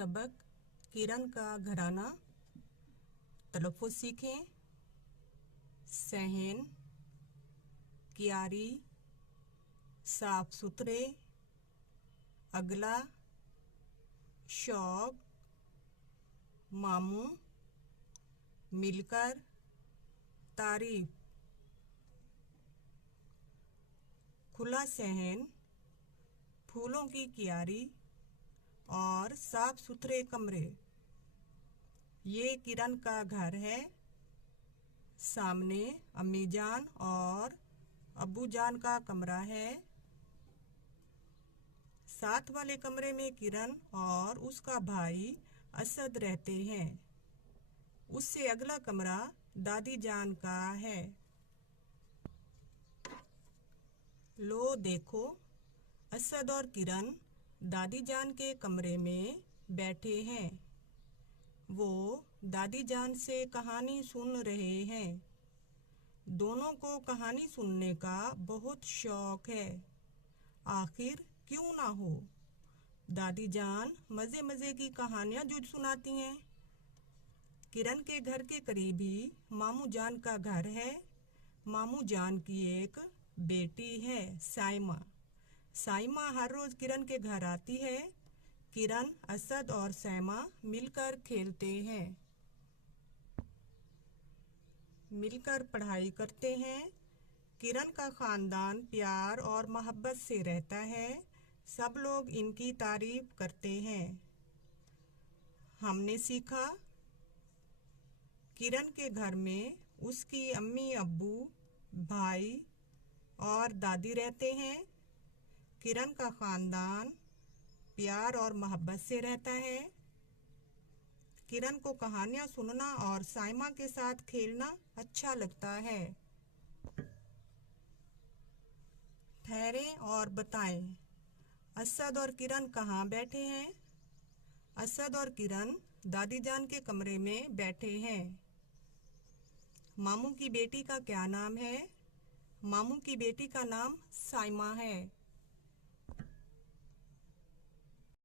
सबक किरण का घराना तलफ़ुज़ सीखें। सहन, क्यारी, साफ सुथरे, अगला, शौक, मामू, मिलकर, तारीफ। खुला सहन, फूलों की क्यारी और साफ सुथरे कमरे। ये किरण का घर है। सामने अम्मी जान और अब्बू जान का कमरा है। साथ वाले कमरे में किरण और उसका भाई असद रहते हैं। उससे अगला कमरा दादी जान का है। लो देखो, असद और किरण दादी जान के कमरे में बैठे हैं। वो दादी जान से कहानी सुन रहे हैं। दोनों को कहानी सुनने का बहुत शौक है। आखिर क्यों ना हो। दादी जान मज़े मज़े की कहानियाँ जो सुनाती हैं। किरण के घर के करीब ही मामू जान का घर है। मामू जान की एक बेटी है, साइमा। साइमा हर रोज़ किरण के घर आती है। किरण, असद और साइमा मिलकर खेलते हैं, मिलकर पढ़ाई करते हैं। किरण का ख़ानदान प्यार और मोहब्बत से रहता है। सब लोग इनकी तारीफ करते हैं। हमने सीखा, किरण के घर में उसकी अम्मी, अब्बू, भाई और दादी रहते हैं। किरण का ख़ानदान प्यार और मोहब्बत से रहता है। किरण को कहानियाँ सुनना और साइमा के साथ खेलना अच्छा लगता है। ठहरें और बताएं, असद और किरण कहाँ बैठे हैं? असद और किरण दादी जान के कमरे में बैठे हैं। मामू की बेटी का क्या नाम है? मामू की बेटी का नाम साइमा है।